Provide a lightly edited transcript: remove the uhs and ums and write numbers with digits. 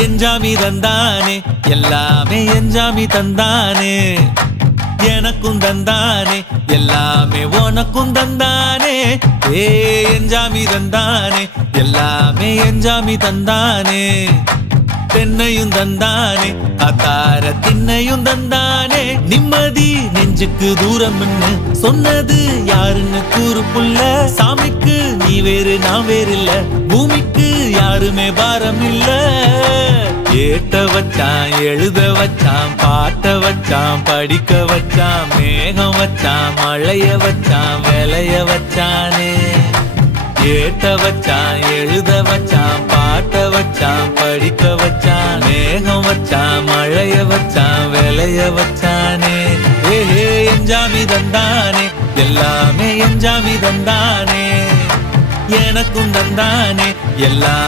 எஞ்சாமி தந்தானே எல்லாமே எஞ்சாமி தந்தானே எனக்கும் தந்தானே எல்லாமே உனக்கும் தந்தானே ஏ எஞ்சாமி தந்தானே எல்லாமே எஞ்சாமி தந்தானே தென்னையும் தந்தானே அத்தார திண்ணையும் தந்தானே நிம்மதி நெஞ்சுக்கு தூரம் சொன்னது யாருன்னு கூறு புள்ள சாமிக்கு நீ வேறு நான் வேறு இல்ல பூமிக்கு யாருமே பாரம் இல்ல ஏத்த வச்சான் எழுத வச்சான் பாட்ட வச்சான் படிக்க வச்சான் மேகம் வச்சான் மழைய வச்சான் விளைய வச்சானே ஏத்த வச்சான் எழுத வச்சான் பாட்ட வச்சான் படிக்க வச்சான் மேகம் வச்சான் மழைய வச்சான் விளைய வச்சானே ஏஹே எஞ்சாமி தந்தானே எல்லாமே எஞ்சாமி தந்தானே எனக்கும் தந்தானே எல்லா